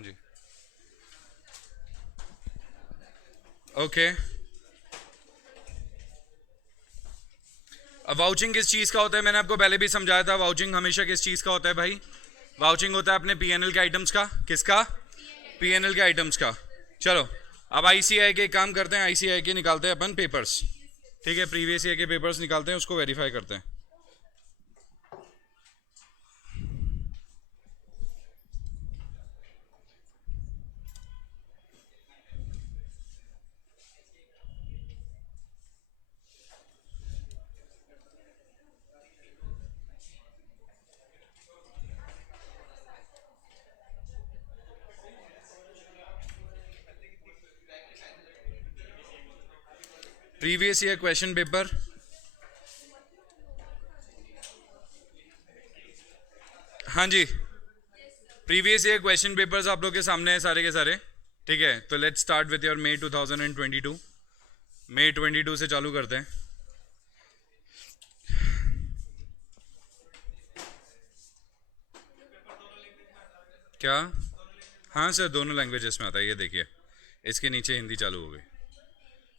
हाँ जी। ओके। अब वाउचिंग किस चीज़ का होता है, मैंने आपको पहले भी समझाया था। वाउचिंग हमेशा किस चीज़ का होता है भाई? वाउचिंग होता है अपने पीएनएल के आइटम्स का। किसका? पीएनएल के आइटम्स का। चलो, अब आईसीआई के काम करते हैं। आईसीआई के निकालते हैं अपन पेपर्स। ठीक है, प्रीवियस ईयर के पेपर्स निकालते हैं, उसको वेरीफाई करते हैं। Previous year question paper. हाँ जी, प्रीवियस ईयर क्वेश्चन पेपर्स आप लोग के सामने है सारे के सारे। ठीक है, तो लेट्स स्टार्ट विथ योर मई 2022। मई 22 से चालू करते हैं। क्या? हाँ सर, दोनों लैंग्वेजेस में आता है, ये देखिए इसके नीचे हिंदी चालू हो गई।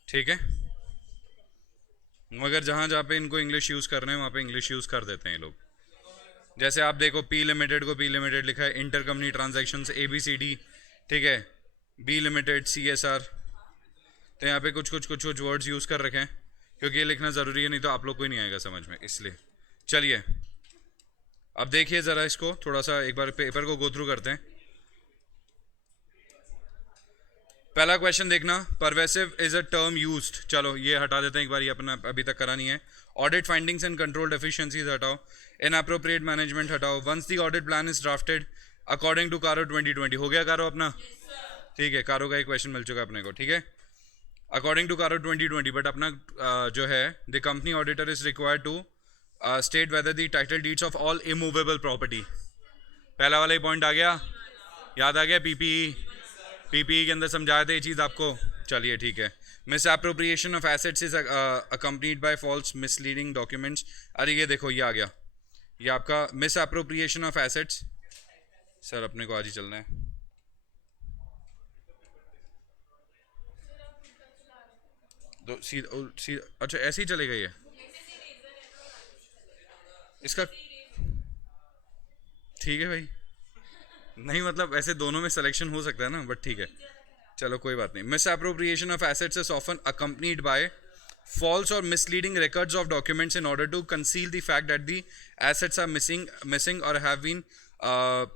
ठीक है, मगर जहाँ जहाँ पे इनको इंग्लिश यूज़ कर रहे हैं वहाँ पे इंग्लिश यूज़ कर देते हैं ये लोग। जैसे आप देखो, पी लिमिटेड को पी लिमिटेड लिखा है, inter company transaction A B C D. ठीक है, B limited C S R. तो यहाँ पे कुछ वर्ड्स यूज़ कर रखे हैं, क्योंकि ये लिखना ज़रूरी है, नहीं तो आप लोग को ही नहीं आएगा समझ में, इसलिए। चलिए, अब देखिए ज़रा इसको थोड़ा सा एक बार पेपर को गो थ्रू करते हैं। पहला क्वेश्चन देखना, pervasive is a term used. चलो ये हटा देते हैं एक बार, ये अपना अभी तक करा नहीं है। Audit findings and control deficiencies हटाओ। इनअप्रोप्रिएट मैनेजमेंट हटाओ। Once the audit plan is drafted according to CARO 2020। हो गया कारो अपना? ठीक है, कारो का एक क्वेश्चन मिल चुका है अपने को। ठीक है, अकॉर्डिंग टू कारो 2020, बट अपना जो है, the company auditor is required to state whether the title deeds of all immovable property. पहला वाला ही पॉइंट आ गया, याद आ गया? पीपीई। पीपीई के अंदर समझाए थे ये चीज़ आपको। चलिए ठीक है। Misappropriation of assets is accompanied by false misleading documents. अरे ये देखो, ये आ गया, ये आपका misappropriation of assets. Sir अपने को आज ही चलना है। तो अच्छा ऐसे ही चलेगा ये इसका? ठीक है भाई, नहीं मतलब ऐसे दोनों में सिलेक्शन हो सकता है ना, बट ठीक है, चलो कोई बात नहीं। Miss appropriation of assets is often accompanied bye false or misleading records of documents in order to conceal the fact that the assets are missing or have been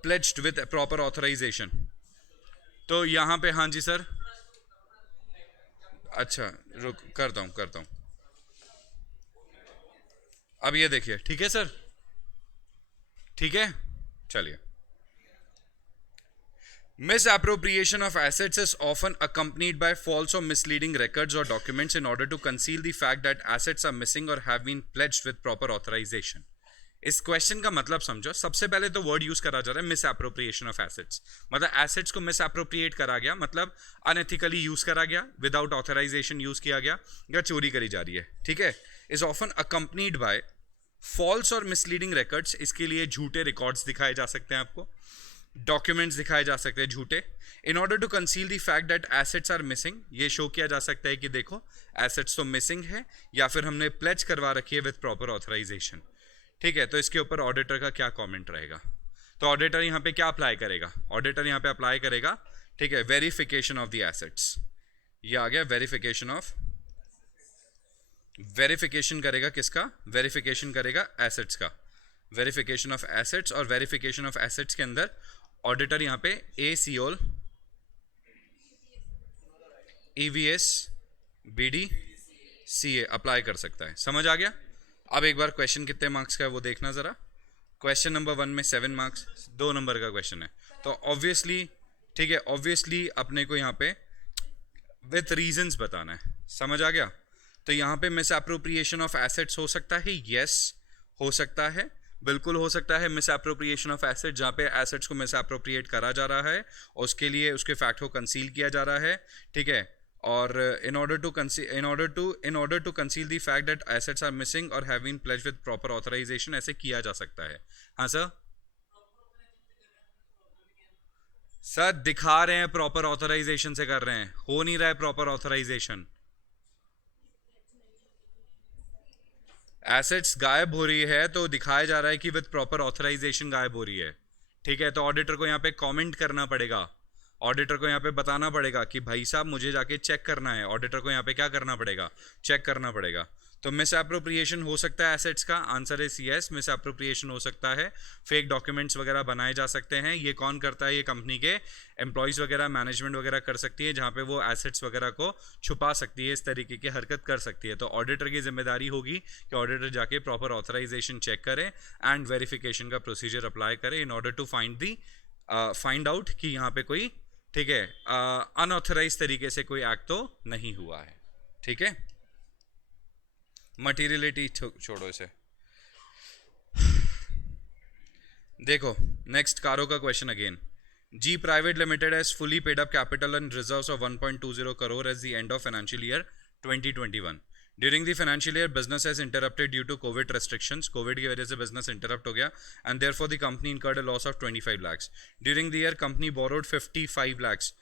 pledged with proper authorization। तो यहाँ पे हाँ जी sir. अच्छा, रुक करता हूँ। अब ये देखिए, ठीक है सर, ठीक है, चलिए। Misappropriation of assets is often accompanied by false or misleading records or documents in order to conceal the fact that assets are missing or have been pledged with proper authorization। इस question का मतलब समझो। सबसे पहले तो word use करा जा रहा है मिस एप्रोप्रिएशन ऑफ एसेट्स, मतलब एसेट्स को मिस एप्रोप्रिएट करा गया, मतलब अनएथिकली यूज करा गया, विदाउट ऑथराइजेशन यूज किया गया, या चोरी करी जा रही है। ठीक है, is often accompanied by false और मिसलीडिंग रिकॉर्ड्स। इसके लिए झूठे रिकॉर्ड्स दिखाए जा सकते हैं आपको, डॉक्यूमेंट्स दिखाए जा सकते हैं झूठे। In order to conceal the fact that assets are missing, ये शो किया जा सकता है कि देखो एसेट्स तो मिसिंग है, या फिर हमने प्लेज करवा रखी है विद प्रॉपर ऑथराइजेशन। ठीक है, तो इसके ऊपर ऑडिटर का क्या कमेंट रहेगा? तो ऑडिटर यहाँ पे क्या अप्लाई करेगा? ऑडिटर यहाँ पे अप्लाई करेगा, ठीक है, वेरिफिकेशन ऑफ द एसेट्स। ये आ गया वेरिफिकेशन ऑफ, वेरिफिकेशन करेगा किसका? वेरिफिकेशन करेगा एसेट्स का, वेरिफिकेशन ऑफ एसेट्स। और वेरिफिकेशन ऑफ एसेट्स के अंदर ऑडिटर यहाँ पे ए सीओल, ईवीएस, बीडी, सीए अप्लाई कर सकता है। समझ आ गया? अब एक बार क्वेश्चन कितने मार्क्स का है वो देखना जरा। क्वेश्चन नंबर 1 में 7 मार्क्स, 2 नंबर का क्वेश्चन है, तो ऑब्वियसली, ठीक है, ऑब्वियसली अपने को यहाँ पे विथ रीजंस बताना है। समझ आ गया? तो यहाँ पे मिस अप्रोप्रिएशन ऑफ एसेट्स हो सकता है, यस हो सकता है, बिल्कुल हो सकता है मिस अप्रोप्रिएशन ऑफ एसेट, जहाँ पे एसेट्स को मिस अप्रोप्रिएट करा जा रहा है और उसके लिए उसके फैक्ट को कंसील किया जा रहा है। ठीक है, और in order to conceal the fact that assets are missing or have been pledged with proper authorization, ऐसे किया जा सकता है। हाँ सर, सर दिखा रहे हैं प्रॉपर ऑथराइजेशन से कर रहे हैं, हो नहीं रहा है प्रॉपर ऑथराइजेशन। एसेट्स गायब हो रही है तो दिखाया जा रहा है कि विद प्रॉपर ऑथराइजेशन गायब हो रही है। ठीक है, तो ऑडिटर को यहाँ पे कमेंट करना पड़ेगा, ऑडिटर को यहाँ पे बताना पड़ेगा कि भाई साहब मुझे जाके चेक करना है। ऑडिटर को यहाँ पे क्या करना पड़ेगा, चेक करना पड़ेगा। तो मिस एप्रोप्रिएशन हो सकता है एसेट्स का, आंसर है यस, मिस एप्रोप्रिएशन हो सकता है। फेक डॉक्यूमेंट्स वगैरह बनाए जा सकते हैं। ये कौन करता है, ये कंपनी के एम्प्लॉयज़ वगैरह, मैनेजमेंट वगैरह कर सकती है, जहाँ पे वो एसेट्स वगैरह को छुपा सकती है, इस तरीके की हरकत कर सकती है। तो ऑडिटर की जिम्मेदारी होगी कि ऑडिटर जाके प्रॉपर ऑथराइजेशन चेक करे एंड वेरिफिकेशन का प्रोसीजर अप्लाई करे in order to find out कि यहाँ पे कोई, ठीक है, अनऑथराइज तरीके से कोई एक्ट तो नहीं हुआ है। ठीक है, मटीरियलिटी छोड़ो इसे। देखो नेक्स्ट कारो का question again. G private limited has fully paid up capital and reserves of 1.20 crore at the end of financial year 2021। During the financial year business has interrupted due to COVID restrictions. COVID की वजह से business interrupt हो गया and therefore the company incurred a loss of 25 lakhs। During the year company borrowed 55 lakhs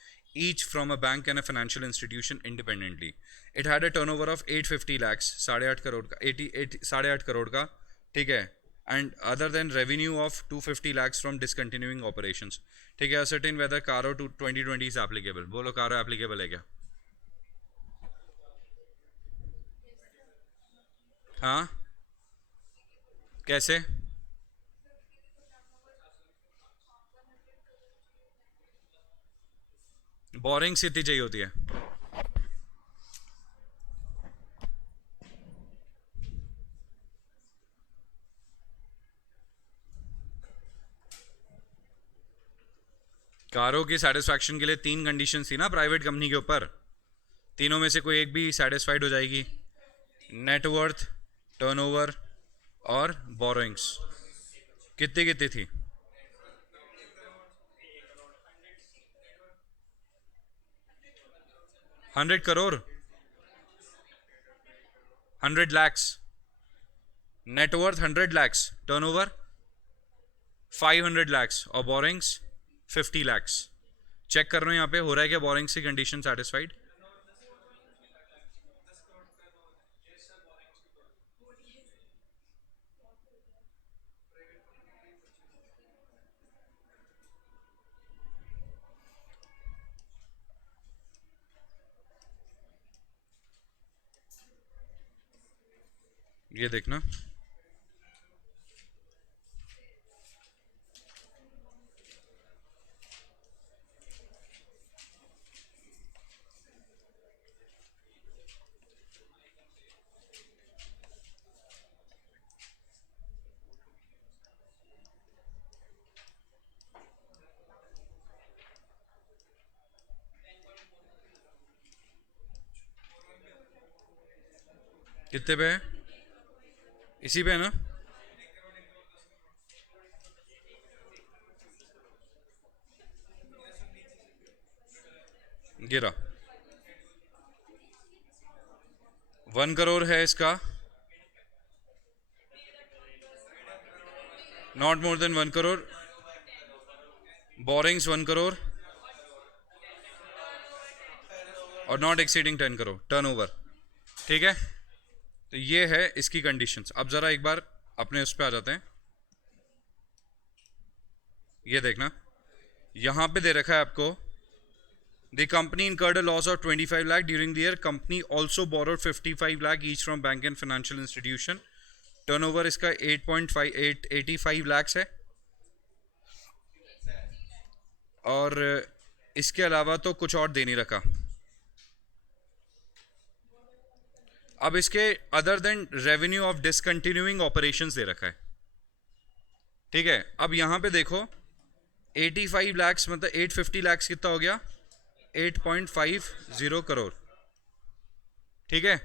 each from a bank and a financial institution independently. It had a turnover of 850 lakhs, 8.5 crore का, 8.5 करोड़ का, ठीक है, and other than revenue of 250 lakhs from discontinuing operations. ठीक है, ascertain whether CARO 2020 is applicable. बोलो CARO applicable है क्या? हाँ, कैसे? बोरिंग स्थिति चाहिए होती है। कारो की सेटिस्फैक्शन के लिए 3 कंडीशन थी ना प्राइवेट कंपनी के ऊपर, तीनों में से कोई एक भी सेटिस्फाइड हो जाएगी। नेटवर्थ, टर्नओवर और बोरोइंग्स। कितनी कितनी थी? 100 crore, 100 lakhs, net worth 100 lakhs, turnover 500 lakhs और बोरिंग्स 50 lakhs। चेक कर रहे हो यहाँ पे हो रहा है क्या बोरिंग्स की कंडीशन सेटिस्फाइड? ये देखना, कितने पे है? इसी पे है ना? गिरा 1 करोड़ है इसका, not more than 1 crore. Borings 1 crore और नॉट एक्सीडिंग 10 करोड़ टर्नओवर। ठीक है, तो ये है इसकी कंडीशंस। अब जरा एक बार अपने उस पर आ जाते हैं। ये देखना, यहां पे दे रखा है आपको the company incurred a loss of 25 lakh during the year. Company also borrowed 55 lakh each from bank and financial institution. Turnover इसका 8.85 lakhs है और इसके अलावा तो कुछ और दे नहीं रखा। अब इसके other than revenue of discontinuing operations दे रखा है। ठीक है, अब यहां पे देखो 85 lakhs मतलब 850 lakhs कितना हो गया? 8.50 करोड़। ठीक है,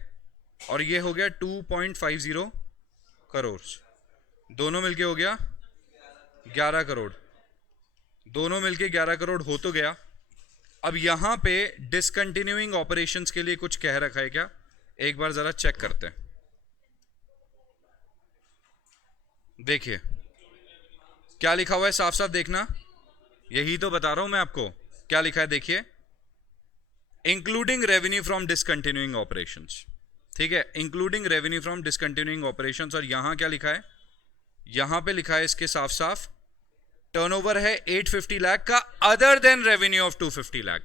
और ये हो गया 2.50 करोड़, दोनों मिलके हो गया 11 करोड़, दोनों मिलके 11 करोड़ हो तो गया। अब यहां पे डिसकंटिन्यूइंग ऑपरेशंस के लिए कुछ कह रखा है क्या? एक बार जरा चेक करते हैं। देखिए क्या लिखा हुआ है, साफ साफ देखना, यही तो बता रहा हूं मैं आपको। क्या लिखा है देखिए, including revenue from discontinuing operations, ठीक है, including revenue from discontinuing operations. और यहां क्या लिखा है, यहां पे लिखा है इसके साफ साफ, टर्नओवर है 850 लाख का other than revenue of 250 lakh.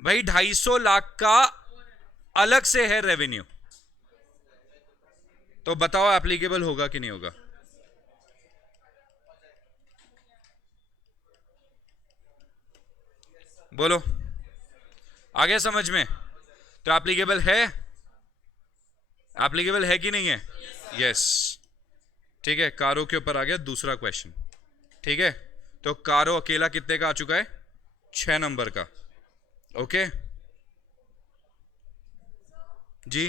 भाई 250 लाख का अलग से है रेवेन्यू, तो बताओ एप्लीकेबल होगा कि नहीं होगा? बोलो, आ गया समझ में? तो एप्लीकेबल है, एप्लीकेबल है कि नहीं है? यस ठीक है, कारो के ऊपर आ गया दूसरा क्वेश्चन। ठीक है, तो कारो अकेला कितने का आ चुका है? 6 नंबर का। ओके जी,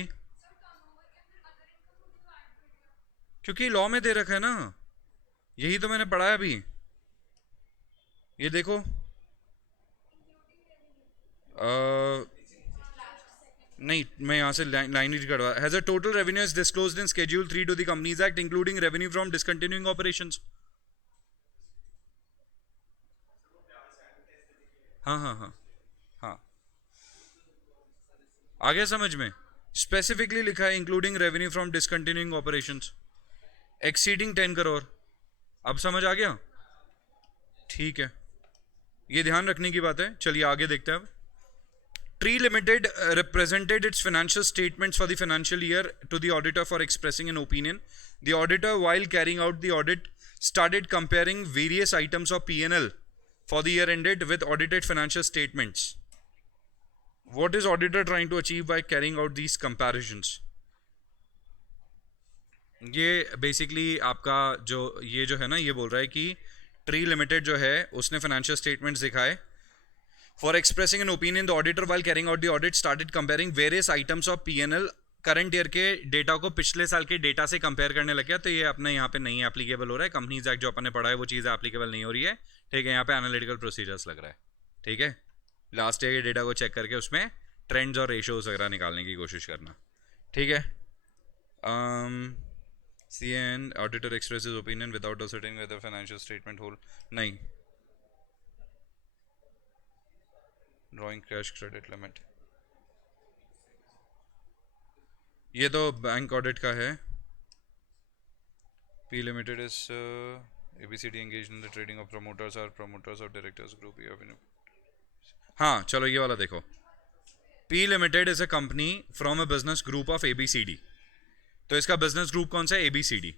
क्योंकि लॉ में दे रखा है ना, यही तो मैंने पढ़ा है अभी। ये देखो, नहीं मैं यहां से लाइन रीड करवा, has a total revenue is disclosed in schedule 3 to the companies act including revenue from discontinuing operations. हाँ हाँ हाँ हाँ, आ गया समझ में? स्पेसिफिकली लिखा है including revenue from discontinuing operations exceeding 10 crore. अब समझ आ गया? ठीक है, ये ध्यान रखने की बात है। चलिए आगे देखते हैं अब। Tree Limited represented its financial statements for the financial year to the auditor for expressing an opinion. The auditor, while carrying out the audit, started comparing various items of P&L for the year ended with audited financial statements. What is auditor trying to achieve by carrying out these comparisons? ये basically आपका जो ये जो है ना, ये बोल रहा है कि ट्री लिमिटेड जो है उसने फाइनेंशियल स्टेटमेंट्स दिखाए। For expressing an opinion, the auditor, while carrying out the audit, started comparing various items of P&L current year के डेटा को पिछले साल के डेटा से कंपेयर करने लग गया। तो ये अपने यहाँ पे नहीं एप्लीकेबल हो रहा है, कंपनीज एक्ट जो अपन ने पढ़ा है वो चीज़ एप्लीकेबल नहीं हो रही है। ठीक है, यहाँ पे एनालिटिकल प्रोसीजर्स लग रहा है। ठीक है, लास्ट ईयर के डेटा को चेक करके उसमें ट्रेंड्स और रेशियोज वगैरह निकालने की कोशिश करना। ठीक है, C N auditor express opinion without ascertaining whether financial statement whole, नहीं, ड्रॉइंग कैश क्रेडिट लिमिट, ये तो बैंक ऑडिट का है। P limited is ABCD engage in the trading of promoters और प्रमोटर्स ऑफ डायरेक्टर्स ग्रुप। हाँ चलो ये वाला देखो, P limited is a company from a business group of ABCD. तो इसका बिजनेस ग्रुप कौन सा है? ABCD.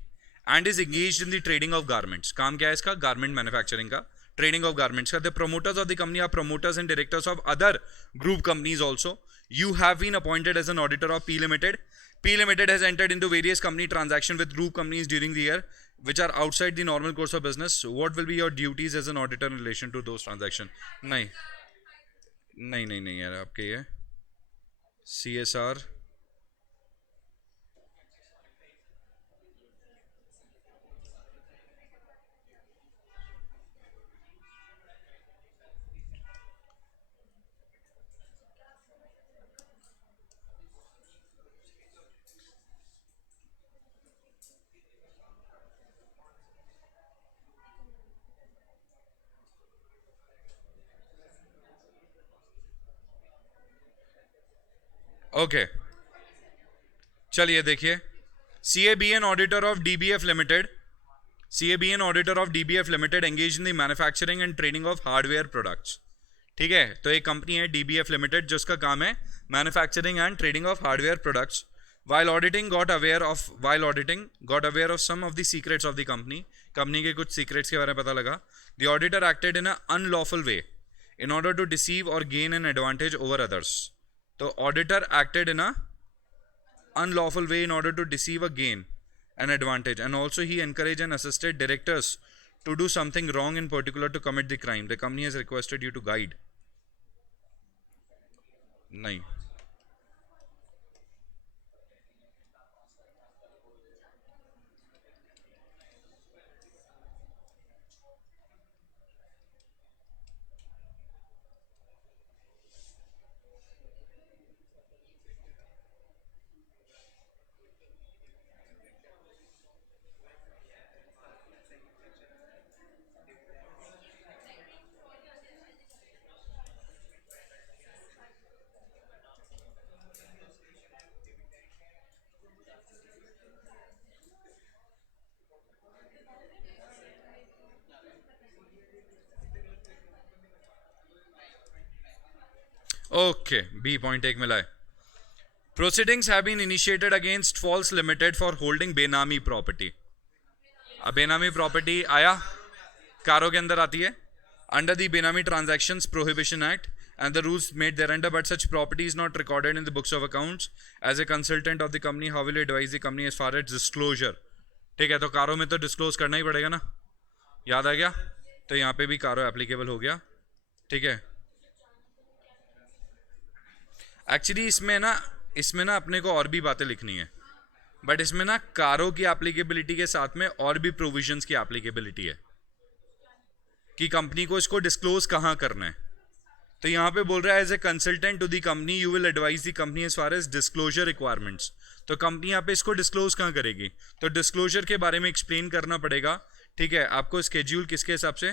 And is engage in the trading of garments. काम क्या है इसका? गारमेंट मैन्युफैक्चरिंग का, ट्रेडिंग ऑफ गारमेंट्स का। The promoters of the company are promoters and directors of other group companies also. You have been appointed as an auditor of P Limited. P Limited has entered into various company transactions with group companies during the year, which are outside the normal course of business. What will be your duties as an auditor in relation to those transactions? नहीं नहीं नहीं नहीं यार, आपके ये CSR, okay चलिए देखिए, CAB an auditor of DBF Limited, CAB an auditor of DBF Limited engaged in the manufacturing and trading of hardware products. ठीक है, तो एक कंपनी है DBF Limited जिसका काम है manufacturing and trading of hardware products. while auditing got aware of some of the secrets of the company, company के कुछ सीक्रेट्स के बारे में पता लगा। The auditor acted in an unlawful way in order to deceive or gain an advantage over others. तो auditor acted in a unlawful way in order to deceive or gain an advantage, and also he encouraged and assisted directors to do something wrong in particular to commit the crime. The company has requested you to guide. नहीं, okay, B point एक मिला है. Proceedings have been initiated against Falls Limited for holding बेनामी property. अब बेनामी property आया, कारों के अंदर आती है, अंडर द बेनामी transactions prohibition act and the rules made thereunder, but such property is not recorded in the books of accounts. As a consultant of the company, how will you advise the company as far as disclosure? ठीक है, तो कारों में तो disclose करना ही पड़ेगा ना, याद आ गया. तो यहाँ पे भी कारो एप्लीकेबल हो गया. ठीक है, एक्चुअली इसमें ना अपने को और भी बातें लिखनी है, बट इसमें ना कारों की एप्लीकेबिलिटी के साथ में और भी प्रोविजंस की एप्लीकेबिलिटी है कि कंपनी को इसको डिस्क्लोज कहाँ करना है. तो यहाँ पे बोल रहा है as a consultant to the company you will advise the company as far as disclosure requirements. तो कंपनी यहाँ पे इसको डिस्क्लोज कहाँ करेगी, तो डिस्क्लोजर के बारे में एक्सप्लेन करना पड़ेगा. ठीक है, आपको स्केड्यूल किसके हिसाब से,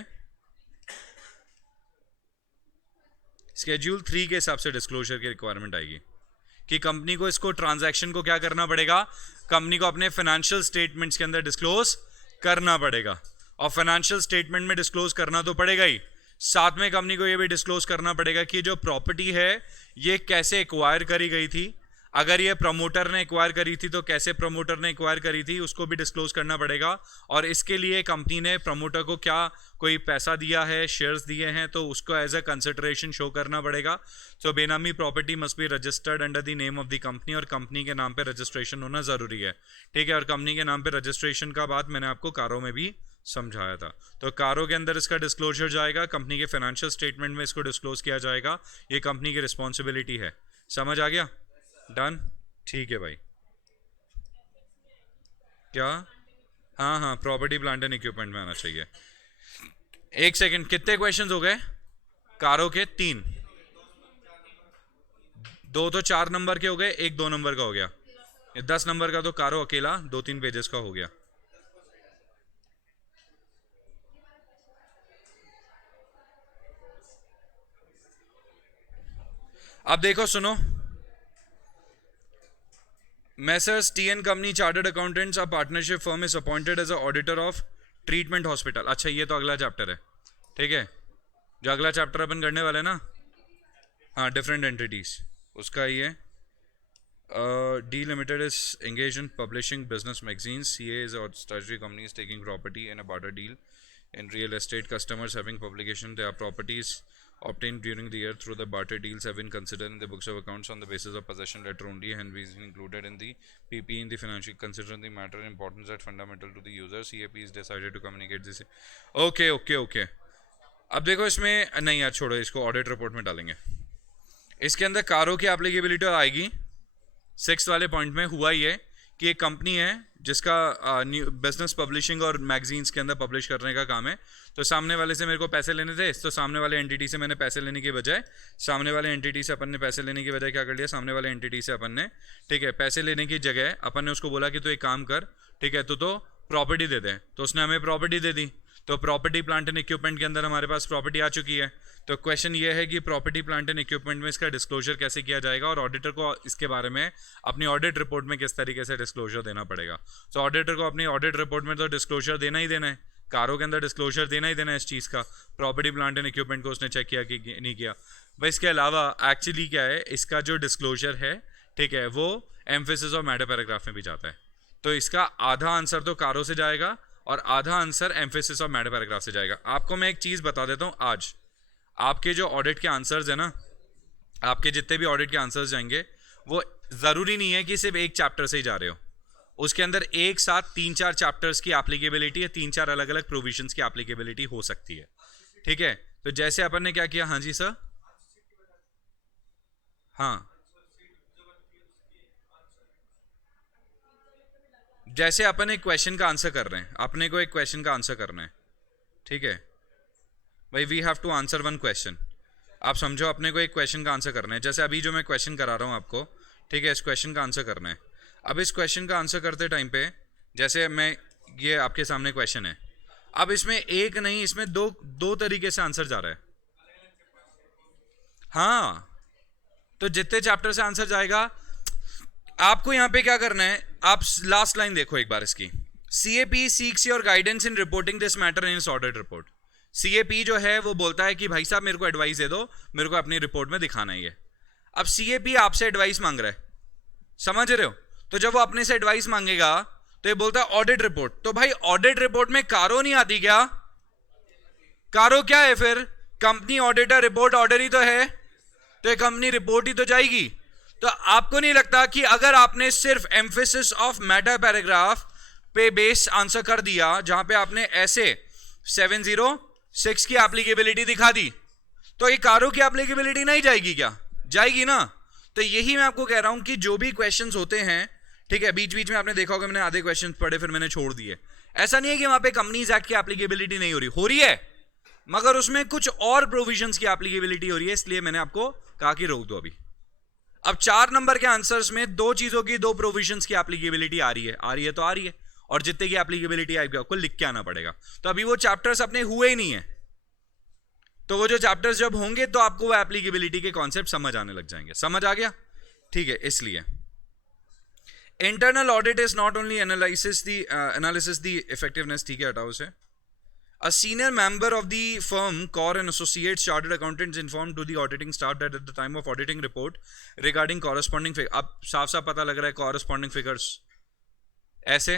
स्केड्यूल 3 के हिसाब से डिस्क्लोजर की रिक्वायरमेंट आएगी कि कंपनी को इसको ट्रांजैक्शन को क्या करना पड़ेगा, कंपनी को अपने फाइनेंशियल स्टेटमेंट्स के अंदर डिस्क्लोज करना पड़ेगा. और फाइनेंशियल स्टेटमेंट में डिस्क्लोज करना तो पड़ेगा ही, साथ में कंपनी को ये भी डिस्क्लोज करना पड़ेगा कि जो प्रॉपर्टी है ये कैसे एक्वायर करी गई थी. अगर ये प्रमोटर ने एक्वायर करी थी तो कैसे प्रमोटर ने एक्वायर करी थी उसको भी डिस्क्लोज करना पड़ेगा. और इसके लिए कंपनी ने प्रमोटर को क्या कोई पैसा दिया है, शेयर्स दिए हैं, तो उसको एज अ कंसिडरेशन शो करना पड़ेगा. सो बेनामी property must be registered under the name of the company, और कंपनी के नाम पे रजिस्ट्रेशन होना ज़रूरी है. ठीक है, और कंपनी के नाम पे रजिस्ट्रेशन का बात मैंने आपको कारों में भी समझाया था. तो कारों के अंदर इसका डिस्क्लोजर जाएगा, कंपनी के फाइनेंशियल स्टेटमेंट में इसको डिस्क्लोज किया जाएगा. ये कंपनी की रिस्पॉन्सिबिलिटी है. समझ आ गया, डन. ठीक है भाई, क्या, हाँ, प्रॉपर्टी प्लांट एंड इक्विपमेंट में आना चाहिए. एक सेकंड, कितने क्वेश्चंस हो गए कारों के? 3. 2 तो 4 नंबर के हो गए, 1 2 नंबर का हो गया. 10 नंबर का तो कारों अकेला 2-3 पेजेस का हो गया. अब देखो सुनो, Messrs T&N Company Chartered Accountants, a partnership firm, is appointed as a auditor of treatment hospital. अच्छा, ये तो अगला चैप्टर है. ठीक है, जो अगला चैप्टर अपन करने वाले ना, हाँ, डिफरेंट एंटिटीज, उसका ये D limited is engage in publishing business magazines. C is और statutory company is taking property in a barter deal in real estate. Customers having publication their properties obtained during the year through the barter deals have been considered in the books of accounts on the basis of possession letter only, and is included in the PP in the financial. Considering the matter importance that fundamental to the user, CAP is decided to communicate this. Okay. अब देखो इसमें नहीं यार, छोड़ो इसको, audit report में डालेंगे. इसके अंदर कारों की एप्लीकेबिलिटी आएगी. 6 वाले पॉइंट में हुआ ये कि एक कंपनी है जिसका बिजनेस पब्लिशिंग और मैगजीन्स के अंदर पब्लिश करने का काम है. तो सामने वाले से मेरे को पैसे लेने थे, तो सामने वाले एंटिटी से मैंने पैसे लेने के बजाय, सामने वाले एंटिटी से अपन ने पैसे लेने के बजाय क्या कर लिया, सामने वाले एंटिटी से अपन ने, ठीक है, पैसे लेने की जगह अपन ने उसको बोला कि तू एक काम कर, ठीक है, तो प्रॉपर्टी दे दे. तो उसने हमें प्रॉपर्टी दे दी. तो प्रॉपर्टी प्लांट एंड इक्विपमेंट के अंदर हमारे पास प्रॉपर्टी आ चुकी है. तो क्वेश्चन ये है कि प्रॉपर्टी प्लांट एंड इक्विपमेंट में इसका डिस्क्लोजर कैसे किया जाएगा, और ऑडिटर को इसके बारे में अपनी ऑडिट रिपोर्ट में किस तरीके से डिस्क्लोजर देना पड़ेगा. तो ऑडिटर को अपनी ऑडिट रिपोर्ट में तो डिस्क्लोजर देना ही देना है, कारों के अंदर डिस्क्लोजर देना ही देना है इस चीज़ का. प्रॉपर्टी प्लांट एंड इक्विपमेंट को उसने चेक किया कि नहीं किया. भाई इसके अलावा एक्चुअली क्या है, इसका जो डिस्क्लोजर है, ठीक है, वो एम्फेसिस और मैटर पैराग्राफ में भी जाता है. तो इसका आधा आंसर तो कारों से जाएगा और आधा आंसर एम्फेसिस और मैटर पैराग्राफ से जाएगा. आपको मैं एक चीज़ बता देता हूँ, आज आपके जो ऑडिट के आंसर्स है ना, आपके जितने भी ऑडिट के आंसर्स जाएंगे, वो ज़रूरी नहीं है कि सिर्फ एक चैप्टर से ही जा रहे हो. उसके अंदर एक साथ 3-4 चैप्टर्स की एप्लीकेबिलिटी है, 3-4 अलग अलग प्रोविजंस की एप्लीकेबिलिटी हो सकती है. ठीक है, तो जैसे अपन ने क्या किया, हाँ जी सर, हाँ, जैसे अपन एक क्वेश्चन का आंसर कर रहे हैं, अपने को एक क्वेश्चन का आंसर करना है. ठीक है भाई, we have to answer one question. आप समझो, अपने को एक क्वेश्चन का आंसर करना है. जैसे अभी जो मैं क्वेश्चन करा रहा हूँ आपको, ठीक है, इस क्वेश्चन का आंसर करना है. अब इस क्वेश्चन का आंसर करते टाइम पे, जैसे मैं, ये आपके सामने क्वेश्चन है, अब इसमें एक नहीं, इसमें दो तरीके से आंसर जा रहा है. हाँ, तो जितने चैप्टर से आंसर जाएगा, आपको यहां पे क्या करना है, आप लास्ट लाइन देखो एक बार इसकी. CAP seeks your guidance in reporting this matter in its audit report. CAP जो है वो बोलता है कि भाई साहब मेरे को एडवाइस दे दो, मेरे को अपनी रिपोर्ट में दिखाना ही है। अब CAP आपसे एडवाइस मांग रहा है, समझ रहे हो? तो जब वो अपने से एडवाइस मांगेगा तो ये बोलता है ऑडिट रिपोर्ट। तो भाई ऑडिट रिपोर्ट में कारो नहीं आती क्या? कारो क्या है फिर? कंपनी ऑडिटर रिपोर्ट ऑर्डर ही तो है, तो ये कंपनी रिपोर्ट ही तो जाएगी। तो आपको नहीं लगता कि अगर आपने सिर्फ एम्फेसिस ऑफ मैटर पैराग्राफ पे बेस आंसर कर दिया, जहां पे आपने ऐसे 706 की एप्लीकेबिलिटी दिखा दी, तो ये कारो की एप्लीकेबिलिटी नहीं जाएगी क्या? जाएगी ना। तो यही मैं आपको कह रहा हूं कि जो भी क्वेश्चंस होते हैं, ठीक है, बीच बीच में आपने देखा होगा मैंने आधे क्वेश्चन पढ़े फिर मैंने छोड़ दिए। ऐसा नहीं है कि वहां पे कंपनीज एक्ट की एप्लीकेबिलिटी नहीं हो रही है, मगर उसमें कुछ और प्रोविजंस की एप्लीकेबिलिटी हो रही है, इसलिए मैंने आपको कहा कि रोक दो अभी। अब 4 नंबर के आंसर्स में 2 चीजों की 2 प्रोविजंस की एप्लीकेबिलिटी आ रही है तो आ रही है, और जितने की एप्लीकेबिलिटी आएगी आपको लिख के आना पड़ेगा। तो अभी वो चैप्टर्स अपने हुए ही नहीं है, तो वो जो चैप्टर्स जब होंगे तो आपको वो एप्लीकेबिलिटी के कॉन्सेप्ट समझ आने लग जाएंगे। समझ आ गया? ठीक है, इसलिए internal audit is not only analysis the effectiveness, ठीक है, हटाओ उसे। A senior member of the firm, Core and Associates Chartered Accountants, informed to the auditing staff that at the time of auditing report regarding corresponding figures, अब साफ साफ पता लग रहा है corresponding figures ऐसे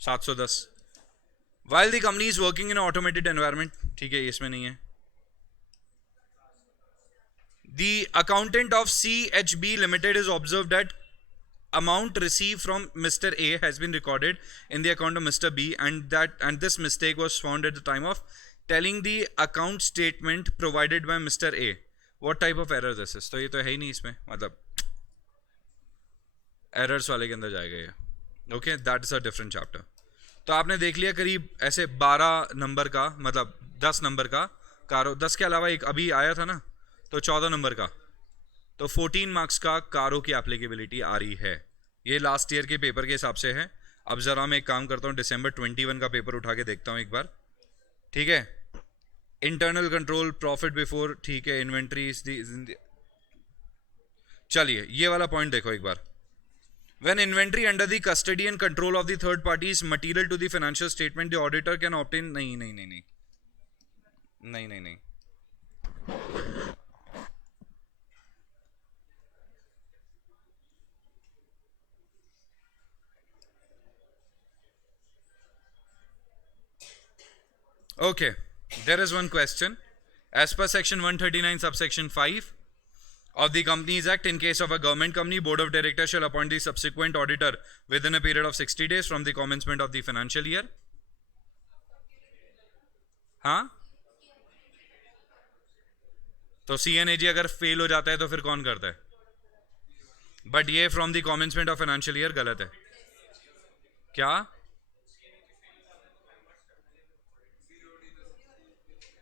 710, while the company is working in an automated environment, ठीक है, इसमें नहीं है। The accountant of CHB Limited is observed that amount received from Mr. A has been recorded in the account of Mr. B, and this mistake was found at the time of telling the account statement provided by Mr. A. What type of error this is? तो ये तो है ही नहीं इसमें, मतलब errors वाले के अंदर जाएगा ये। Okay, that is a different chapter. तो आपने देख लिया करीब ऐसे 12 नंबर का, मतलब 10 नंबर का कारो, 10 के अलावा एक अभी आया था ना, तो 14 नंबर का, तो 14 मार्क्स का कारो की एप्लीकेबिलिटी आ रही है। ये लास्ट ईयर के पेपर के हिसाब से है। अब जरा मैं एक काम करता हूँ, दिसंबर 21 का पेपर उठा के देखता हूँ एक बार, ठीक है। इंटरनल कंट्रोल, प्रॉफिट बिफोर, ठीक है, इन्वेंट्री, चलिए ये वाला पॉइंट देखो एक बार। When inventory under the custody and control of the third party is material to the financial statement, the auditor can obtain, नहीं नहीं नहीं नहीं नहीं नहीं नहीं, okay, there is one question. As per section 139 subsection 5 of the Companies Act, in case of a government company, board of directors shall appoint the subsequent auditor within a period of 60 days from the commencement of the financial year. हाँ, तो CNAG अगर fail हो जाता है तो फिर कौन करता है? बट ये from the commencement of financial year गलत है क्या?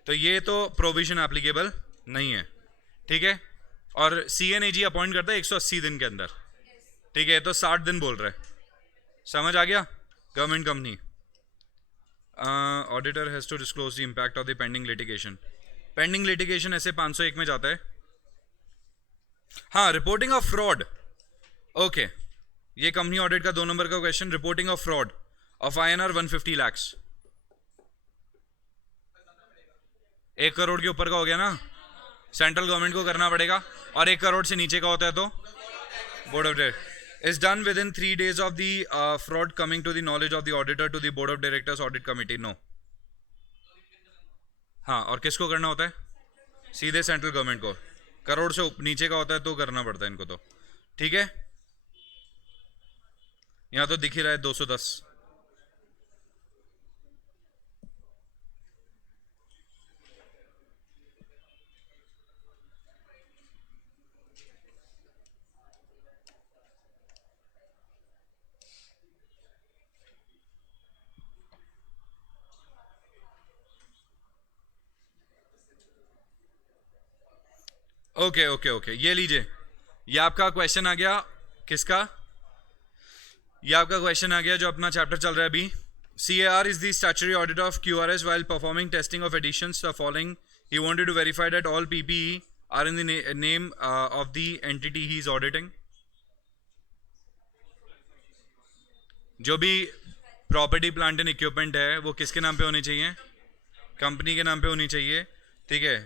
तो ये तो प्रोविजन एप्लीकेबल नहीं है, ठीक है। और CNAG अपॉइंट करता है 180 दिन के अंदर, ठीक है, तो 60 दिन बोल रहा है। समझ आ गया? Government company, auditor has to disclose the impact of the pending litigation. Pending litigation ऐसे 501 में जाता है। हाँ, रिपोर्टिंग ऑफ फ्रॉड, ओके, ये कंपनी ऑडिट का 2 नंबर का question. Reporting of fraud of INR 150 lakhs, 1 crore के ऊपर का हो गया ना, सेंट्रल गवर्नमेंट को करना पड़ेगा, और 1 करोड़ से नीचे का होता है तो board of directors is done within 3 days of the fraud coming to the knowledge of the auditor to the board of directors audit committee. No, हाँ, और किसको करना होता है? सीधे सेंट्रल गवर्नमेंट को। करोड़ से नीचे का होता है तो करना पड़ता है इनको, तो ठीक है। यहां तो दिख ही रहा है 210। ओके ओके ओके, ये लीजिए, ये आपका क्वेश्चन आ गया। किसका? ये आपका क्वेश्चन आ गया जो अपना चैप्टर चल रहा है अभी। CAR is the statutory auditor of QRS while performing testing of additions the following. He wanted to verify that all PPE are in the name of the entity he is auditing. जो भी property plant and equipment है वो किसके नाम पे होने चाहिए? Company के नाम पे होनी चाहिए, ठीक है।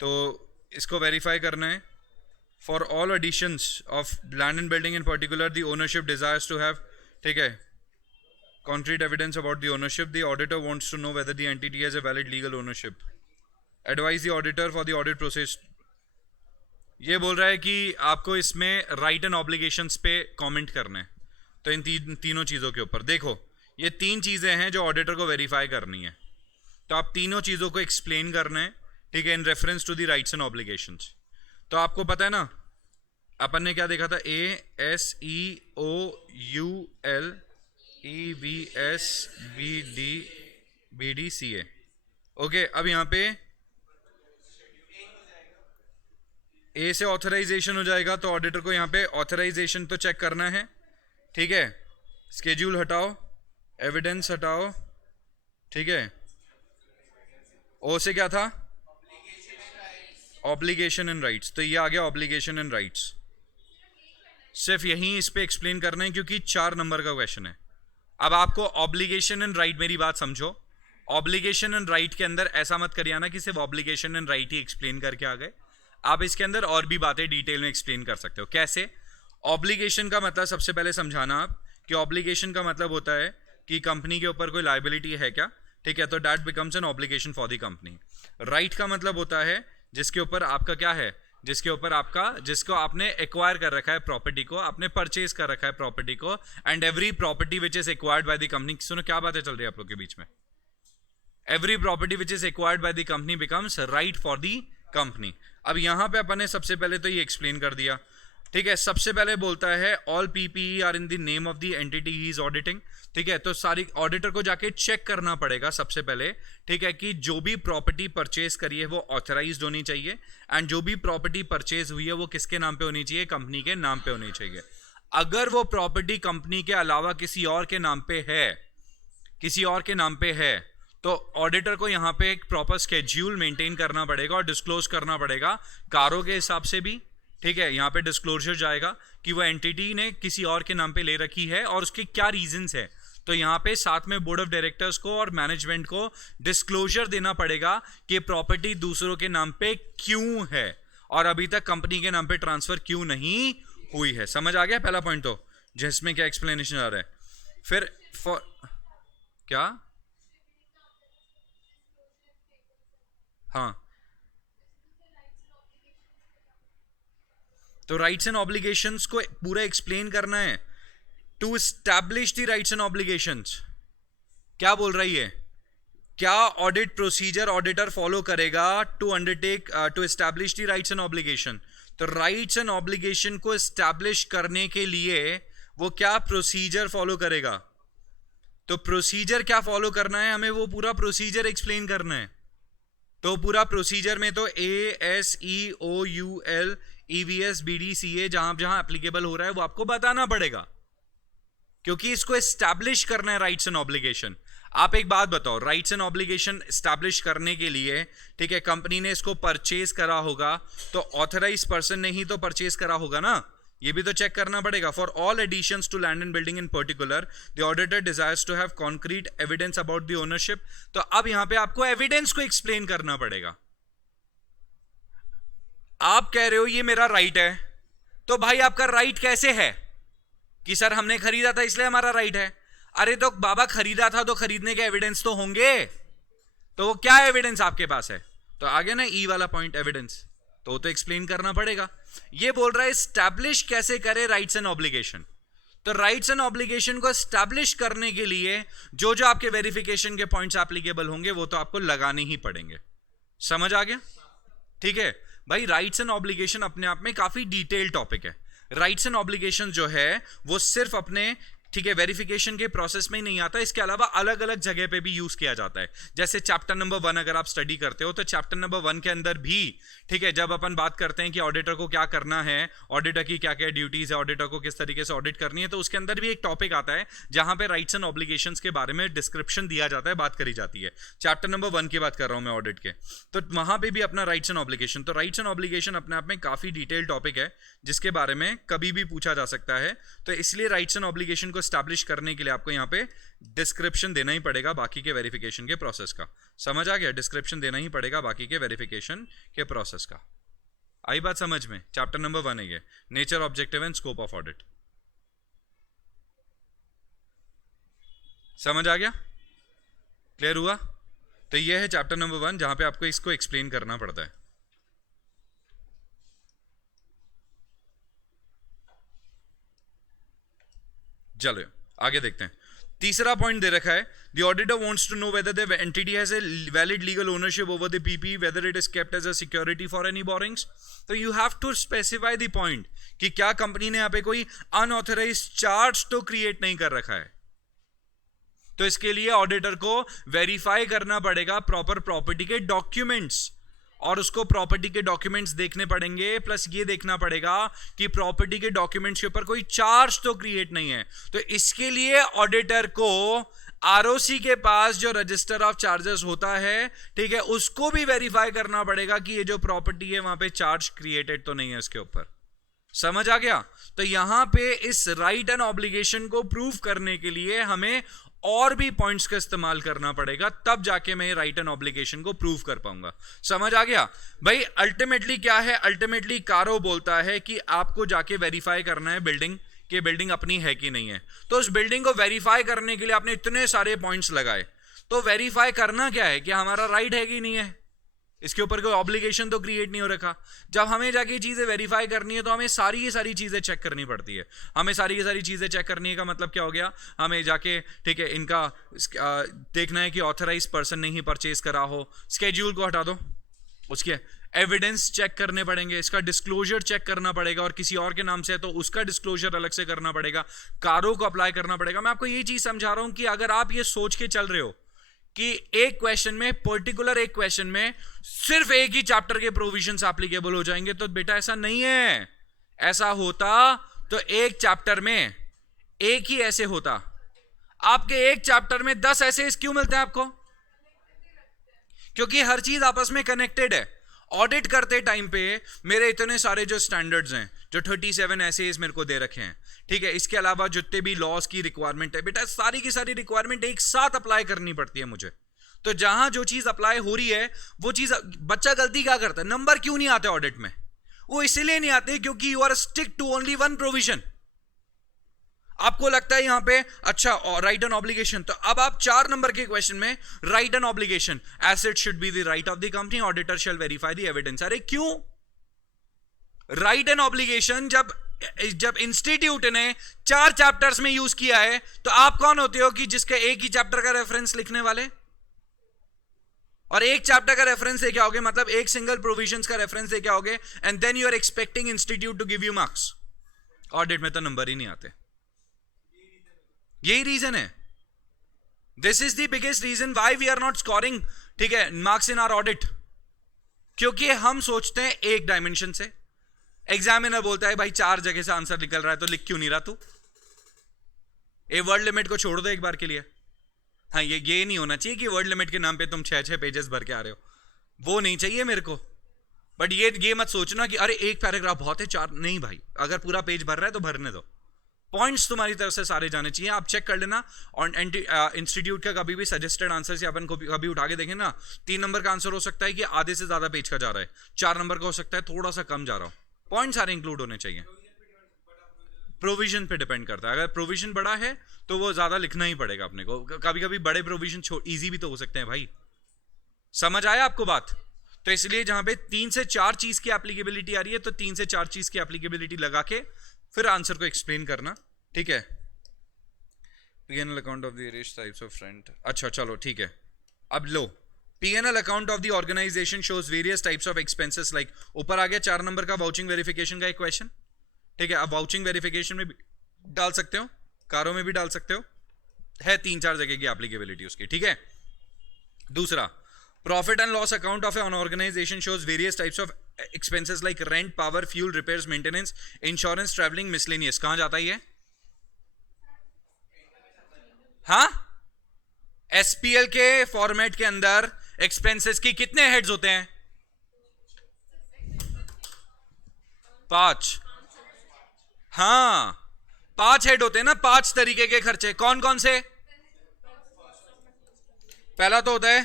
तो इसको वेरीफाई करना है। For all additions of land and building in particular the ownership desires to have, ठीक है, concrete evidence about the ownership. The auditor wants to know whether the entity has a valid legal ownership. Advise the auditor for the audit process. ये बोल रहा है कि आपको इसमें right and obligations पे कमेंट करना है। तो इन तीनों चीज़ों के ऊपर देखो, ये तीन चीज़ें हैं जो ऑडिटर को वेरीफाई करनी है। तो आप तीनों चीज़ों को एक्सप्लेन करना है, ठीक है, in reference to the rights and obligations. तो आपको पता है ना, अपन ने क्या देखा था, ASEOUL EVSBDCA। ओके, अब यहां पे ए से ऑथराइजेशन हो जाएगा, तो ऑडिटर को यहां पे ऑथराइजेशन तो चेक करना है, ठीक है। स्केड्यूल हटाओ, एविडेंस हटाओ, ठीक है। ओ से क्या था, ऑब्लिगेशन एंड राइट्स, तो ये आ गया ऑब्लिगेशन एंड राइट्स। सिर्फ यही इस पे एक्सप्लेन करना है क्योंकि 4 नंबर का क्वेश्चन है। अब आपको ऑब्लिगेशन एंड राइट, मेरी बात समझो, ऑब्लिगेशन एंड राइट के अंदर ऐसा मत करिए ना कि सिर्फ obligation and right he explain करके आ गए। आप इसके अंदर और भी बातें डिटेल में एक्सप्लेन कर सकते हो। कैसे? ऑब्लिगेशन का मतलब सबसे पहले समझाना आप कि ऑब्लिगेशन का मतलब होता है कि कंपनी के ऊपर कोई लायबिलिटी है क्या, ठीक है, तो that becomes an obligation for the company. Right का मतलब होता है जिसके ऊपर आपका क्या है, जिसके ऊपर आपका, जिसको आपने एक्वायर कर रखा है प्रॉपर्टी को, आपने परचेज कर रखा है प्रॉपर्टी को, and every property which is acquired by the company. सुनो क्या बातें चल रही है आप लोग के बीच में। Every property which is acquired by the company becomes right for the company. अब यहां पे अपन ने सबसे पहले तो ये एक्सप्लेन कर दिया, ठीक है। सबसे पहले बोलता है all PPE are in the name of the entity he is auditing, ठीक है। तो सारी ऑडिटर को जाके चेक करना पड़ेगा सबसे पहले, ठीक है, कि जो भी प्रॉपर्टी परचेज करी है वो ऑथराइज्ड होनी चाहिए, एंड जो भी प्रॉपर्टी परचेज हुई है वो किसके नाम पे होनी चाहिए, कंपनी के नाम पे होनी चाहिए। अगर वो प्रॉपर्टी कंपनी के अलावा किसी और के नाम पे है, किसी और के नाम पे है, तो ऑडिटर को यहां पे एक प्रॉपर स्केड्यूल मेंटेन करना पड़ेगा और डिस्क्लोज करना पड़ेगा कारों के हिसाब से भी, ठीक है। यहां पे डिस्क्लोजर जाएगा कि वो एंटिटी ने किसी और के नाम पे ले रखी है और उसके क्या रीजंस है। तो यहां पे साथ में बोर्ड ऑफ डायरेक्टर्स को और मैनेजमेंट को डिस्क्लोजर देना पड़ेगा कि प्रॉपर्टी दूसरों के नाम पे क्यों है और अभी तक कंपनी के नाम पे ट्रांसफर क्यों नहीं हुई है। समझ आ गया पहला पॉइंट? तो जिसमें क्या एक्सप्लेनेशन आ रहा है। फिर क्या, हाँ, तो राइट्स एंड ऑब्लिगेशंस को पूरा एक्सप्लेन करना है। To establish the rights and obligations, क्या बोल रही है, क्या ऑडिट प्रोसीजर ऑडिटर फॉलो करेगा to undertake to establish the rights and obligation. तो राइट्स एंड ऑब्लिगेशन को एस्टैब्लिश करने के लिए वो क्या प्रोसीजर फॉलो करेगा। तो प्रोसीजर क्या फॉलो करना है, हमें वो पूरा प्रोसीजर एक्सप्लेन करना है। तो पूरा प्रोसीजर में तो ASEOUL EVSBDCA जहां जहां एप्लीकेबल हो रहा है वो आपको बताना पड़ेगा, क्योंकि इसको एस्टैब्लिश करना है राइट्स एंड ऑब्लिगेशन। आप एक बात बताओ, राइट्स एंड ऑब्लिगेशन एस्टैब्लिश करने के लिए, ठीक है, कंपनी ने इसको परचेज करा होगा, तो ऑथराइज पर्सन ने ही तो परचेज करा होगा ना, ये भी तो चेक करना पड़ेगा। For all additions to land and building in particular the auditor desires to have concrete evidence about the ownership. तो अब यहां पे आपको एविडेंस को एक्सप्लेन करना पड़ेगा। आप कह रहे हो ये मेरा राइट है, तो भाई आपका राइट कैसे है कि सर हमने खरीदा था इसलिए हमारा राइट है। अरे तो बाबा खरीदा था तो खरीदने के एविडेंस तो होंगे, तो वो क्या एविडेंस आपके पास है। तो आगे ना ई वाला पॉइंट एविडेंस, तो एक्सप्लेन करना पड़ेगा। ये बोल रहा है एस्टैब्लिश कैसे करे राइट्स एंड ऑब्लिगेशन। तो राइट्स एंड ऑब्लिगेशन को एस्टैब्लिश करने के लिए जो जो आपके वेरिफिकेशन के पॉइंट्स एप्लीकेबल होंगे वो तो आपको लगाने ही पड़ेंगे। समझ आ गया? ठीक है भाई, राइट्स एंड ऑब्लिगेशन अपने आप में काफी डिटेल टॉपिक है। राइट्स एंड ऑब्लिगेशन जो है वो सिर्फ अपने, ठीक है, वेरिफिकेशन के प्रोसेस में ही नहीं आता, इसके अलावा अलग अलग जगह पे भी यूज किया जाता है। जैसे चैप्टर नंबर 1 अगर आप स्टडी करते हो तो चैप्टर नंबर 1 के अंदर भी, ठीक है, जब अपन बात करते हैं कि ऑडिटर को क्या करना है, ऑडिटर की क्या क्या ड्यूटीज है, ऑडिटर को किस तरीके से ऑडिट करनी है, तो उसके अंदर भी एक टॉपिक आता है जहां पे राइट्स एंड ऑब्लिगेशंस के बारे में डिस्क्रिप्शन दिया जाता है, बात करी जाती है। चैप्टर नंबर 1 की बात कर रहा हूं मैं ऑडिट के, तो वहां पे भी अपना राइट्स एंड ऑब्लिगेशन। तो राइट्स एंड ऑब्लिगेशन अपने आप में काफी डिटेल टॉपिक है जिसके बारे में कभी भी पूछा जा सकता है। तो इसलिए राइट्स एंड ऑब्लिगेशन को स्टैब्लिश करने के लिए आपको यहाँ पे डिस्क्रिप्शन देना ही पड़ेगा बाकी के वेरिफिकेशन के प्रोसेस का। समझ आ गया? डिस्क्रिप्शन देना ही पड़ेगा बाकी के वेरिफिकेशन के प्रोसेस का। आई बात समझ में? चैप्टर नंबर 1 है ये, nature, objective and scope of audit. समझ आ गया? क्लियर हुआ? तो ये है चैप्टर नंबर 1 जहां पे आपको इसको एक्सप्लेन करना पड़ता है। चलो आगे देखते हैं। तीसरा पॉइंट दे रखा है, the auditor wants to know whether the entity has a valid legal ownership over the PP, whether it is kept as a security for any borrowings. तो you have to specify the point कि क्या company ने यहाँ पे कोई unauthorized charge तो create नहीं कर रखा है। तो इसके लिए ऑडिटर को वेरीफाई करना पड़ेगा प्रॉपर प्रॉपर्टी के डॉक्यूमेंट्स, और उसको प्रॉपर्टी के डॉक्यूमेंट्स देखने पड़ेंगे, प्लस ये देखना पड़ेगा कि प्रॉपर्टी के डॉक्यूमेंट्स के ऊपर कोई चार्ज तो क्रिएट नहीं है। तो इसके लिए ऑडिटर को आरओसी के पास जो रजिस्टर ऑफ चार्जेस होता है, ठीक है, उसको भी वेरीफाई करना पड़ेगा कि ये जो प्रॉपर्टी है वहां पे चार्ज क्रिएटेड तो नहीं है इसके ऊपर। समझ आ गया? तो यहां पे इस राइट एंड ऑब्लिगेशन को प्रूव करने के लिए हमें और भी पॉइंट्स का इस्तेमाल करना पड़ेगा, तब जाके मैं राइट एंड ऑब्लिगेशन को प्रूव कर पाऊंगा। समझ आ गया भाई? अल्टीमेटली क्या है? अल्टीमेटली कारो बोलता है कि आपको जाके वेरीफाई करना है बिल्डिंग कि बिल्डिंग अपनी है कि नहीं है। तो उस बिल्डिंग को वेरीफाई करने के लिए आपने इतने सारे पॉइंट्स लगाए, तो वेरीफाई करना क्या है कि हमारा राइट है कि नहीं है, इसके ऊपर कोई ऑब्लिगेशन तो क्रिएट नहीं हो रखा। जब हमें जाके चीजें वेरीफाई करनी है तो हमें सारी की सारी चीजें चेक करनी पड़ती है। हमें सारी की सारी चीजें चेक करने का मतलब क्या हो गया? हमें जाके, ठीक है, इनका देखना है कि ऑथराइज पर्सन ने ही परचेज करा हो, स्केड्यूल को हटा दो, उसके एविडेंस चेक करने पड़ेंगे, इसका डिस्क्लोजर चेक करना पड़ेगा, और किसी और के नाम से है तो उसका डिस्क्लोजर अलग से करना पड़ेगा, कारों को अप्लाई करना पड़ेगा। मैं आपको ये चीज समझा रहा हूं कि अगर आप ये सोच के चल रहे हो कि एक क्वेश्चन में, पर्टिकुलर एक क्वेश्चन में सिर्फ एक ही चैप्टर के प्रोविजंस एप्लीकेबल हो जाएंगे, तो बेटा ऐसा नहीं है। ऐसा होता तो एक चैप्टर में एक ही ऐसे होता। आपके एक चैप्टर में 10 ऐसे क्यों मिलते हैं आपको? क्योंकि हर चीज आपस में कनेक्टेड है। ऑडिट करते टाइम पे मेरे इतने सारे जो स्टैंडर्ड्स हैं, जो 37 ऐसे मेरे को दे रखे हैं, ठीक है, इसके अलावा जितने भी लॉस की रिक्वायरमेंट है, बेटा सारी की सारी रिक्वायरमेंट एक साथ अप्लाई करनी पड़ती है मुझे। तो जहां जो चीज अप्लाई हो रही है वो चीज, बच्चा गलती क्या करता है? नंबर क्यों नहीं आते ऑडिट में? वो इसलिए नहीं आते क्योंकि you are stick to only one provision. आपको लगता है यहां पे अच्छा राइट एंड ऑब्लिगेशन, तो अब आप 4 नंबर के क्वेश्चन में right and obligation, asset should be the right of the company, auditor shall verify the evidence. अरे क्यों? राइट एंड ऑब्लिगेशन जब इंस्टीट्यूट ने 4 चैप्टर्स में यूज किया है, तो आप कौन होते हो कि जिसके एक ही चैप्टर का रेफरेंस लिखने वाले? और एक चैप्टर का रेफरेंस लेके आओगे, मतलब एक सिंगल प्रोविजंस का रेफरेंस लेके आओगे, and then you are expecting institute to give you marks. Audit में तो नंबर ही नहीं आते। यही रीजन है। This is the biggest reason why we are not scoring, ठीक है, मार्क्स इन आवर ऑडिट। क्योंकि हम सोचते हैं एक डायमेंशन से। एग्जामिनर बोलता है भाई 4 जगह से आंसर निकल रहा है तो लिख क्यों नहीं रहा तू? ए वर्ड लिमिट को छोड़ दो एक बार के लिए। हाँ, ये नहीं होना चाहिए कि वर्ड लिमिट के नाम पे तुम 6 पेजेस भर के आ रहे हो, वो नहीं चाहिए मेरे को। बट ये मत सोचना कि अरे एक पैराग्राफ बहुत है, 4 नहीं भाई, अगर पूरा पेज भर रहा है तो भरने दो। पॉइंट्स तुम्हारी तरफ से सारे जाने चाहिए। आप चेक कर लेना, और इंस्टीट्यूट का कभी भी सजेस्टेड आंसर से अपन को कभी उठा के देखें ना, 3 नंबर का आंसर हो सकता है कि आधे से ज्यादा पेज का जा रहा है, 4 नंबर का हो सकता है थोड़ा सा कम जा रहा हो। पॉइंट सारे इंक्लूड होने चाहिए। प्रोविजन पे डिपेंड करता है। अगर प्रोविजन बड़ा है तो वो ज्यादा लिखना ही पड़ेगा अपने को। कभी कभी बड़े प्रोविजन इजी भी तो हो सकते हैं भाई। समझ आया आपको बात? तो इसलिए जहां पे 3 से 4 चीज की एप्लीकेबिलिटी आ रही है, तो 3 से 4 चीज की एप्लीकेबिलिटी लगा के फिर आंसर को एक्सप्लेन करना, ठीक है। P&L account of the various types of rent. अच्छा चलो ठीक है। अब लो, P&L account of the organisation shows various types of expenses like, ऊपर आ गया 4 नंबर का वाउचिंग वेरिफिकेशन का एक क्वेश्चन, ठीक है। अब वाउचिंग वेरिफिकेशन में भी डाल सकते हो, कारों में भी डाल सकते हो, है 3-4 जगह की एप्लीकेबिलिटी उसकी, ठीक है। दूसरा, profit and loss account of an organisation shows various types of expenses like rent, power, fuel, repairs, maintenance, insurance, travelling, miscellaneous. कहां जाता है ये? हाँ, एसपीएल के फॉर्मेट के अंदर एक्सपेंसेस की कितने हेड्स होते हैं? 5। हाँ, 5 हेड होते हैं ना, 5 तरीके के खर्चे, कौन कौन से? पहला तो होता है,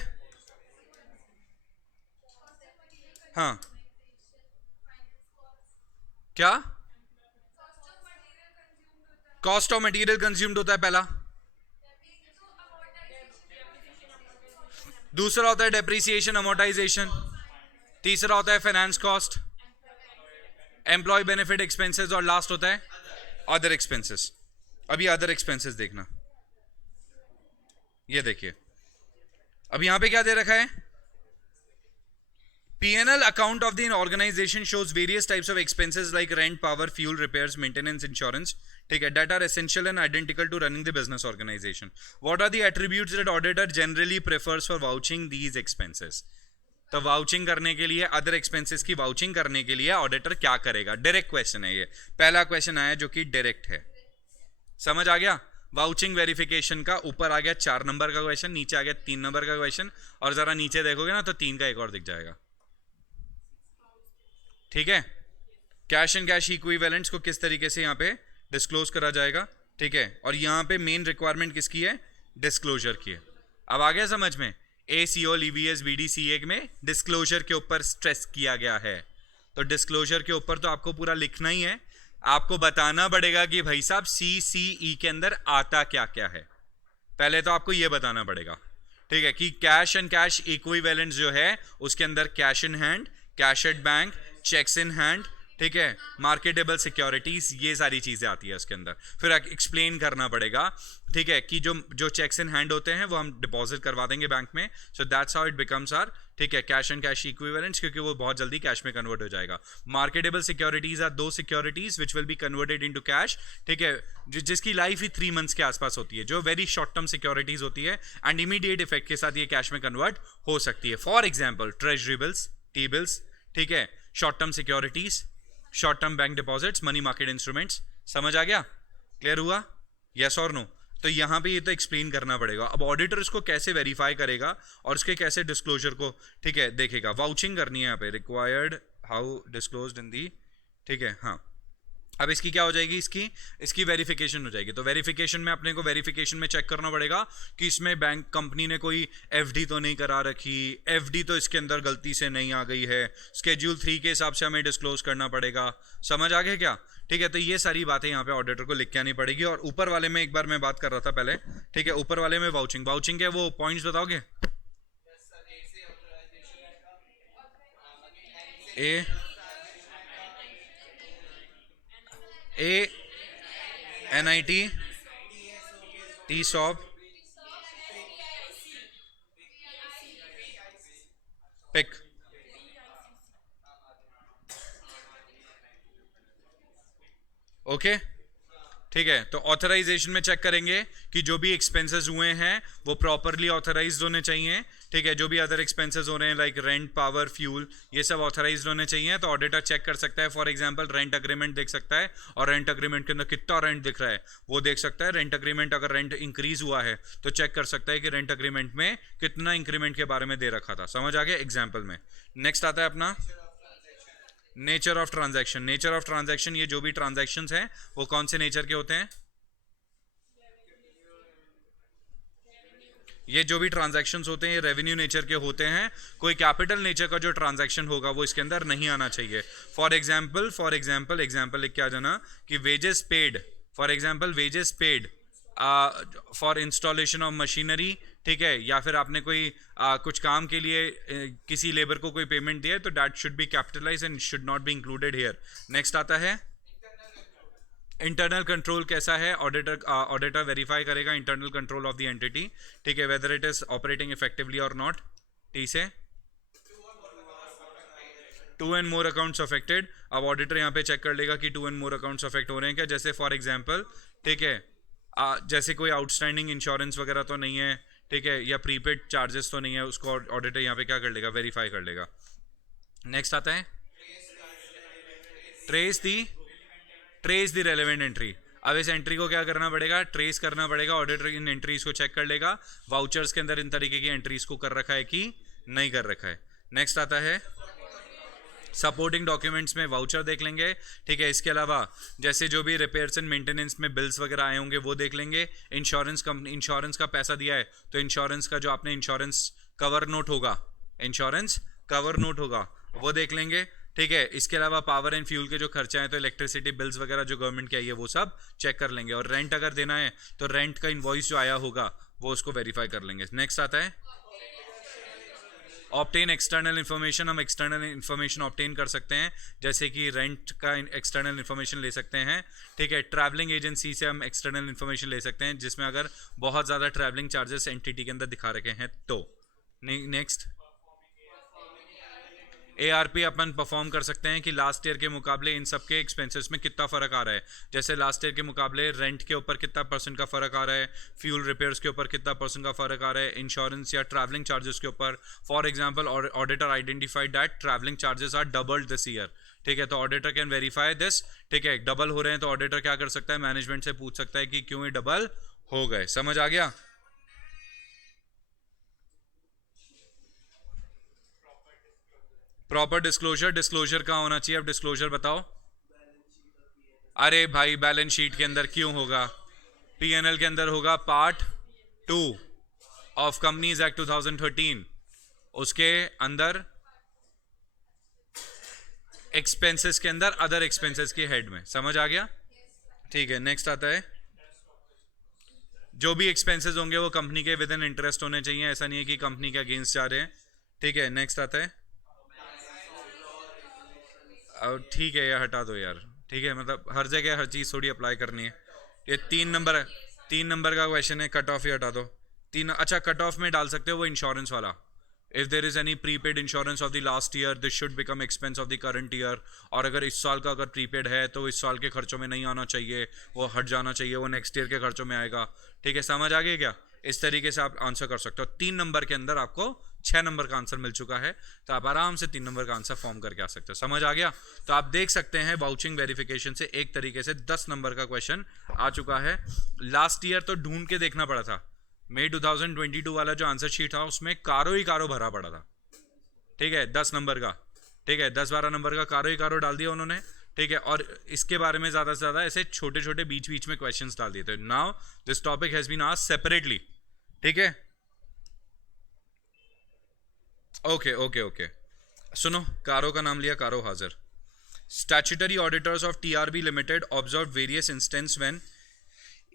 हाँ क्या? कॉस्ट ऑफ मटेरियल कंज्यूम्ड होता है पहला। दूसरा होता है डेप्रिसिएशन अमोर्टाइजेशन। तीसरा होता है finance cost, employee benefit expenses, और लास्ट होता है अदर एक्सपेंसेस। अभी अदर एक्सपेंसेस देखना, ये देखिए अब यहां पे क्या दे रखा है, P&L account of the organization shows various types of expenses like rent, power, fuel, repairs, maintenance, insurance, ठीक है, that are essential and identical to running the business organization. What are the attributes that auditor generally prefers for vouching these expenses? तो vouching करने के लिए, other expenses की vouching करने के लिए ऑडिटर क्या करेगा? डायरेक्ट क्वेश्चन है ये, पहला क्वेश्चन आया जो कि डायरेक्ट है, समझ आ गया? वाउचिंग वेरिफिकेशन का ऊपर आ गया 4 नंबर का क्वेश्चन, नीचे आ गया 3 नंबर का क्वेश्चन, और जरा नीचे देखोगे ना तो 3 का एक और दिख जाएगा, ठीक है? कैश एंड कैश इक्विवेलेंट्स को किस तरीके से यहाँ पे डिस्क्लोज करा जाएगा, ठीक है? और यहाँ पे मेन रिक्वायरमेंट किसकी है? डिस्क्लोजर की है। अब आ गया समझ में? ACO, EVS, BDCA में डिस्क्लोजर के ऊपर स्ट्रेस किया गया है, तो डिस्क्लोजर के ऊपर तो आपको पूरा लिखना ही है, आपको बताना पड़ेगा कि भाई साहब CCE के अंदर आता क्या क्या है, पहले तो आपको ये बताना पड़ेगा, ठीक है? कि कैश एंड कैश इक्विवेलेंट्स जो है उसके अंदर cash in hand, cash at bank, checks in hand, ठीक है, मार्केटेबल सिक्योरिटीज, ये सारी चीजें आती है उसके अंदर। फिर एक्सप्लेन करना पड़ेगा, ठीक है, कि जो चेक्स इन हैंड होते हैं वो हम डिपॉजिट करवा देंगे बैंक में, so that's how it becomes are, ठीक है, कैश एंड कैश इक्विवेलेंट्स, क्योंकि वो बहुत जल्दी कैश में कन्वर्ट हो जाएगा। मार्केटेबल सिक्योरिटीज आर दो securities which will be converted into cash, ठीक है, जिसकी लाइफ ही 3 मंथ्स के आसपास होती है, जो वेरी शॉर्ट टर्म सिक्योरिटीज होती है एंड इमीडिएट इफेक्ट के साथ ये कैश में कन्वर्ट हो सकती है। For example treasury bills, T bills, ठीक है, short term securities, short term bank deposits, money market instruments, समझ आ गया? क्लियर हुआ? यस और नो? तो यहां पे ये तो एक्सप्लेन करना पड़ेगा। अब ऑडिटर इसको कैसे वेरीफाई करेगा और इसके कैसे डिस्क्लोजर को, ठीक है, देखेगा। वाउचिंग करनी है यहाँ पे, रिक्वायर्ड हाउ डिस्क्लोज्ड इन दी, ठीक है, हाँ। अब इसकी क्या हो जाएगी, इसकी वेरिफिकेशन हो जाएगी। तो वेरिफिकेशन में अपने को वेरिफिकेशन में चेक करना पड़ेगा कि इसमें बैंक कंपनी ने कोई एफडी तो नहीं करा रखी, एफडी तो इसके अंदर गलती से नहीं आ गई है, स्केड्यूल 3 के हिसाब से हमें डिस्क्लोज करना पड़ेगा, समझ आ गया क्या? ठीक है, तो ये सारी बातें यहाँ पे ऑडिटर को लिख के आनी पड़ेगी। और ऊपर वाले में एक बार मैं बात कर रहा था पहले, ठीक है, ऊपर वाले में वाउचिंग के वो पॉइंट्स बताओगे? NIT, TSOP, PIC, ओके, ठीक है। तो ऑथराइजेशन में चेक करेंगे कि जो भी एक्सपेंसेस हुए हैं वो प्रॉपरली ऑथराइज्ड होने चाहिए, ठीक है। जो भी अदर एक्सपेंसेस हो रहे हैं लाइक रेंट, पावर, फ्यूल, ये सब ऑथराइज्ड होने चाहिए। तो ऑडिटर चेक कर सकता है, फॉर एग्जांपल रेंट अग्रीमेंट देख सकता है और रेंट अग्रीमेंट के अंदर कितना रेंट दिख रहा है वो देख सकता है। रेंट अग्रीमेंट अगर रेंट इंक्रीज हुआ है तो चेक कर सकता है कि रेंट अग्रीमेंट में कितना इंक्रीमेंट के बारे में दे रखा था, समझ आ गया एग्जाम्पल में। नेक्स्ट आता है अपना nature of transaction. Nature of transaction, ये जो भी ट्रांजैक्शंस हैं वो कौन से नेचर के होते हैं? ये जो भी ट्रांजैक्शंस होते हैं ये रेवेन्यू नेचर के होते हैं। कोई कैपिटल नेचर का जो ट्रांजैक्शन होगा वो इसके अंदर नहीं आना चाहिए। फॉर एग्जांपल लिख के आ जाना कि wages paid, for example wages paid for installation of machinery, ठीक है, या फिर आपने कोई कुछ काम के लिए किसी लेबर को कोई पेमेंट दिया है तो that should be capitalise and should not be included here. Next आता है इंटरनल कंट्रोल। कैसा है? ऑडिटर वेरीफाई करेगा internal control of the entity, ठीक है, whether it is operating effectively और नॉट। टी से 2 and more अकाउंट्स अफेक्टेड। अब ऑडिटर यहाँ पे चेक कर लेगा कि 2 and more अकाउंट्स अफेक्ट हो रहे हैं क्या। जैसे फॉर एग्जांपल, ठीक है, जैसे कोई आउटस्टैंडिंग इंश्योरेंस वगैरह तो नहीं है, ठीक है, या प्रीपेड चार्जेस तो नहीं है, उसको ऑडिटर यहाँ पे क्या कर लेगा, वेरीफाई कर लेगा। नेक्स्ट आता है ट्रेस द रेलेवेंट एंट्री। अब इस एंट्री को क्या करना पड़ेगा, ट्रेस करना पड़ेगा। ऑडिटर इन एंट्रीज को चेक कर लेगा, वाउचर्स के अंदर इन तरीके की एंट्रीज को कर रखा है कि नहीं कर रखा है। नेक्स्ट आता है सपोर्टिंग डॉक्यूमेंट्स में वाउचर देख लेंगे, ठीक है। इसके अलावा जैसे जो भी रिपेयर्स एंड मेंटेनेंस में बिल्स वगैरह आए होंगे वो देख लेंगे। इंश्योरेंस कंपनी इंश्योरेंस का पैसा दिया है तो इंश्योरेंस का जो आपने इंश्योरेंस कवर नोट होगा, इंश्योरेंस कवर नोट होगा, वो देख लेंगे, ठीक है। इसके अलावा पावर एंड फ्यूल के जो खर्चे हैं तो इलेक्ट्रिसिटी बिल्स वगैरह जो गवर्नमेंट की आई है वो सब चेक कर लेंगे। और रेंट अगर देना है तो रेंट का इनवॉइस जो आया होगा वो उसको वेरीफाई कर लेंगे। नेक्स्ट आता है ऑप्टेन एक्सटर्नल इन्फॉर्मेशन। हम एक्सटर्नल इन्फॉर्मेशन ऑप्टेन कर सकते हैं, जैसे कि रेंट का एक्सटर्नल इन्फॉर्मेशन ले सकते हैं, ठीक है। ट्रैवलिंग एजेंसी से हम एक्सटर्नल इन्फॉर्मेशन ले सकते हैं जिसमें अगर बहुत ज़्यादा ट्रैवलिंग चार्जेस एंटिटी के अंदर दिखा रखे हैं तो। नेक्स्ट एआरपी अपन परफॉर्म कर सकते हैं कि लास्ट ईयर के मुकाबले इन सब के एक्सपेंसेस में कितना फर्क आ रहा है। जैसे लास्ट ईयर के मुकाबले रेंट के ऊपर कितना परसेंट का फर्क आ रहा है, फ्यूल रिपेयर्स के ऊपर कितना परसेंट का फर्क आ रहा है, इंश्योरेंस या ट्रैवलिंग चार्जेस के ऊपर। For example auditor identified that travelling charges are doubled this year, ठीक है। तो ऑडिटर कैन वेरीफाई दिस, ठीक है। डबल हो रहे हैं तो ऑडिटर क्या कर सकता है, मैनेजमेंट से पूछ सकता है कि क्यों ये डबल हो गए। समझ आ गया? प्रॉपर डिस्क्लोजर, डिस्क्लोजर कहाँ होना चाहिए, अब डिस्क्लोजर बताओ। अरे भाई बैलेंस शीट के अंदर क्यों होगा, पीएनएल के अंदर होगा, पार्ट 2 ऑफ कंपनीज एक्ट 2013, उसके अंदर एक्सपेंसेस के अंदर अदर एक्सपेंसेस के हेड में। समझ आ गया? ठीक है। नेक्स्ट आता है जो भी एक्सपेंसेस होंगे वो कंपनी के विद इन इंटरेस्ट होने चाहिए, ऐसा नहीं है कि कंपनी के अगेंस्ट जा रहे हैं, ठीक है। नेक्स्ट आता है अब ठीक है यार हटा दो यार, ठीक है। मतलब हर जगह हर चीज़ थोड़ी अप्लाई करनी है। ये 3 नंबर का क्वेश्चन है, कट ऑफ ही हटा दो। तीन, अच्छा कट ऑफ में डाल सकते हो वो इंश्योरेंस वाला। If there is any prepaid insurance of the last year this should become expense of the current year. और अगर इस साल का अगर प्रीपेड है तो इस साल के खर्चों में नहीं आना चाहिए, वो हट जाना चाहिए, वो नेक्स्ट ईयर के खर्चों में आएगा, ठीक है। समझ आ गया क्या? इस तरीके से आप आंसर कर सकते हो। 3 नंबर के अंदर आपको 6 नंबर का आंसर मिल चुका है, तो आप आराम से 3 नंबर का आंसर फॉर्म करके आ सकते हो। समझ आ गया? तो आप देख सकते हैं वाउचिंग वेरिफिकेशन से एक तरीके से 10 नंबर का क्वेश्चन आ चुका है। लास्ट ईयर तो ढूंढ के देखना पड़ा था, मई 2022 वाला जो आंसर शीट था उसमें कारो ही कारो भरा पड़ा था, ठीक है। 10 नंबर का, ठीक है, 10-12 नंबर का कारो ही कारो डाल दिया उन्होंने, ठीक है। और इसके बारे में ज्यादा से ज्यादा ऐसे छोटे छोटे बीच बीच में क्वेश्चंस डाल दिए थे। Now this topic has been asked separately, ठीक है। ओके ओके ओके, सुनो, कारो का नाम लिया, कारो हाजिर। Statutory auditors of TRB limited observe various instance when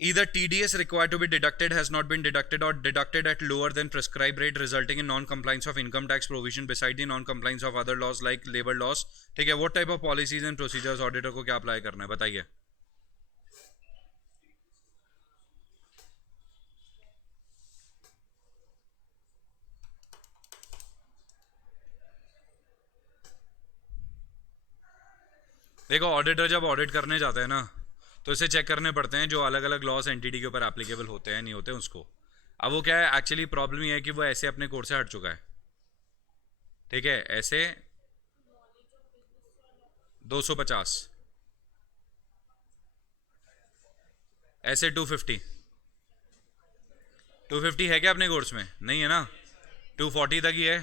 either TDS required to be deducted has not been deducted or deducted at lower than prescribed rate, resulting in non-compliance of income tax provision beside the non-compliance of other laws like labor laws, ठीक है। what type of policies and procedures auditor को क्या apply करना है बताइए। देखो auditor जब audit करने जाते हैं ना तो इसे चेक करने पड़ते हैं जो अलग अलग लॉस एंटिटी के ऊपर एप्लीकेबल होते हैं नहीं होते उसको। अब वो क्या है, एक्चुअली प्रॉब्लम ये है कि वो ऐसे अपने कोर्स से हट चुका है, ठीक है। ऐसे 250, ऐसे 250, 250 है क्या अपने कोर्स में? नहीं है ना, 240 तक ही है।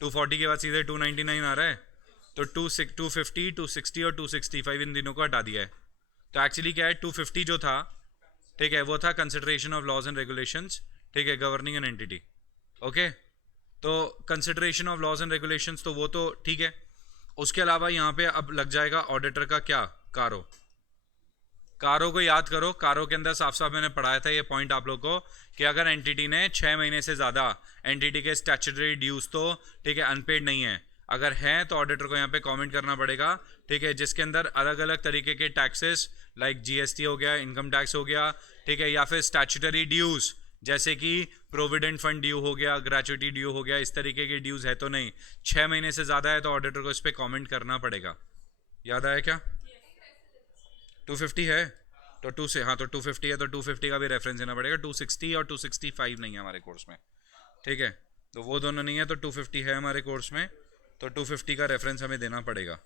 240 के बाद सीधे 299 आ रहा है, तो 250, 260 और 265 इन दिनों को हटा दिया है। तो एक्चुअली क्या है, 250 जो था, ठीक है, वो था consideration of laws and regulations, ठीक है, गवर्निंग एन एंटिटी, ओके। तो consideration of laws and regulations तो वो तो ठीक है। उसके अलावा यहाँ पे अब लग जाएगा ऑडिटर का क्या, कारो। कारो को याद करो, कारो के अंदर साफ साफ मैंने पढ़ाया था ये पॉइंट आप लोगों को कि अगर एंटिटी ने 6 महीने से ज़्यादा एंटिटी के स्टैट्यूटरी ड्यूज तो, ठीक है, अनपेड नहीं है, अगर हैं तो ऑडिटर को यहाँ पे कमेंट करना पड़ेगा, ठीक है, जिसके अंदर अलग अलग तरीके के टैक्सेस लाइक जीएसटी हो गया, इनकम टैक्स हो गया, ठीक है, या फिर स्टैट्यूटरी ड्यूज जैसे कि प्रोविडेंट फंड ड्यू हो गया, ग्रेचुइटी ड्यू हो गया, इस तरीके के ड्यूज है तो नहीं, 6 महीने से ज़्यादा है तो ऑडिटर को इस पर कॉमेंट करना पड़ेगा। याद आया क्या? 250 है तो टू से, हाँ तो 250 है तो 250 का भी रेफरेंस देना पड़ेगा। 260 और 265 नहीं है हमारे कोर्स में, ठीक है, तो वो दोनों नहीं है तो 250 है हमारे कोर्स में, तो 250 का रेफरेंस हमें देना पड़ेगा।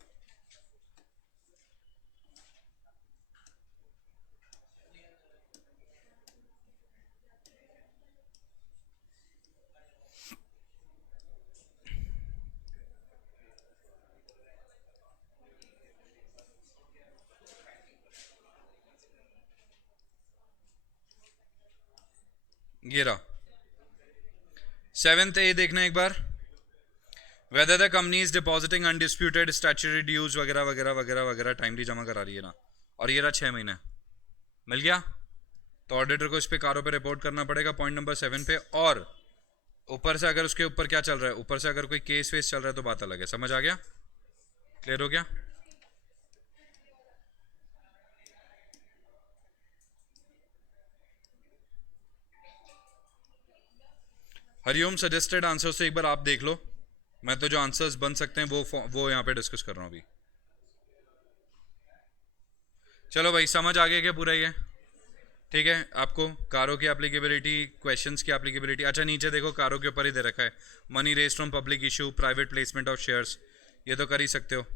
ये रहा 7th ए देखना एक बार, whether the company is depositing undisputed statutory dues वगैरह वगैरह वगैरह वगैरह टाइमली जमा करा रही है ना, और ये रहा 6 महीने मिल गया, तो ऑडिटर को इस पे कारों पे रिपोर्ट करना पड़ेगा पॉइंट नंबर 7 पे। और ऊपर से अगर उसके ऊपर क्या चल रहा है, ऊपर से अगर कोई केस वेस चल रहा है तो बात अलग है। समझ आ गया, क्लियर हो गया? हरिओम सजेस्टेड आंसर से एक बार आप देख लो, मैं तो जो आंसर्स बन सकते हैं वो यहाँ पे डिस्कस कर रहा हूँ अभी। चलो भाई समझ आ गया क्या पूरा ये? ठीक है, आपको कारों की एप्लीकेबिलिटी, क्वेश्चंस की एप्लीकेबिलिटी। अच्छा नीचे देखो कारों के ऊपर ही दे रखा है, money raise from public issue, private placement of shares, ये तो कर ही सकते हो।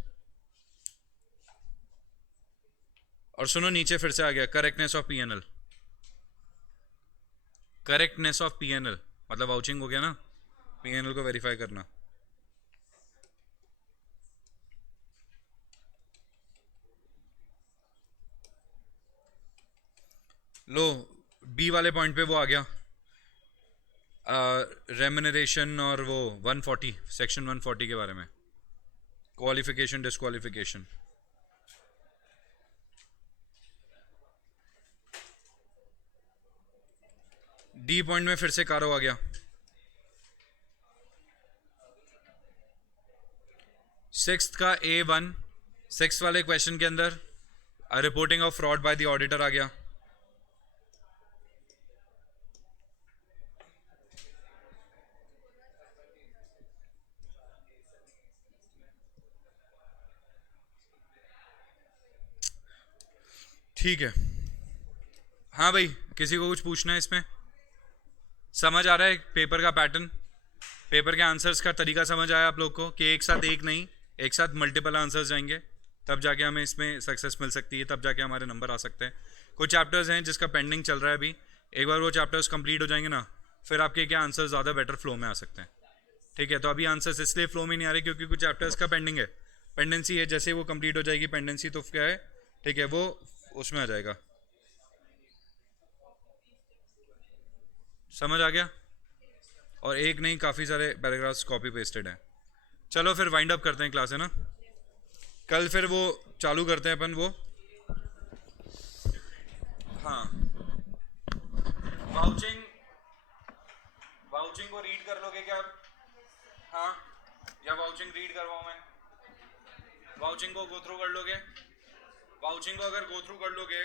और सुनो नीचे फिर से आ गया correctness of PNL, correctness of PNL मतलब वाउचिंग हो गया ना, पीएनएल को वेरीफाई करना। लो बी वाले पॉइंट पे वो आ गया रेम्यूनरेशन और वो 140 सेक्शन 140 के बारे में, क्वालिफिकेशन डिस्क्वालिफिकेशन। डी पॉइंट में फिर से कारो आ गया, 6th का A1 6 वाले क्वेश्चन के अंदर reporting of fraud by the auditor आ गया। ठीक है, हाँ भाई किसी को कुछ पूछना है इसमें? समझ आ रहा है पेपर का पैटर्न, पेपर के आंसर्स का तरीका समझ आया आप लोग को कि एक साथ एक नहीं, एक साथ मल्टीपल आंसर्स जाएंगे, तब जाके हमें इसमें सक्सेस मिल सकती है, तब जाके हमारे नंबर आ सकते हैं। कुछ चैप्टर्स हैं जिसका पेंडिंग चल रहा है अभी, एक बार वो चैप्टर्स कंप्लीट हो जाएंगे ना, फिर आपके क्या आंसर ज़्यादा बेटर फ्लो में आ सकते हैं। ठीक है, तो अभी आंसर्स इसलिए फ्लो में नहीं आ रहे क्योंकि कुछ चैप्टर्स का पेंडिंग है, पेंडेंसी है, जैसे वो कंप्लीट हो जाएगी पेंडेंसी तो क्या है, ठीक है, वो उसमें आ जाएगा। समझ आ गया? और एक नहीं काफ़ी सारे पैराग्राफ्स कॉपी पेस्टेड हैं। चलो फिर वाइंड अप करते हैं क्लास, है ना? कल फिर वो चालू करते हैं अपन वो, हाँ वाउचिंग, वाउचिंग को रीड कर लोगे क्या? हाँ, या वाउचिंग रीड करवाऊँ मैं? वाउचिंग को गो थ्रू कर लोगे? वाउचिंग को अगर गो थ्रू कर लोगे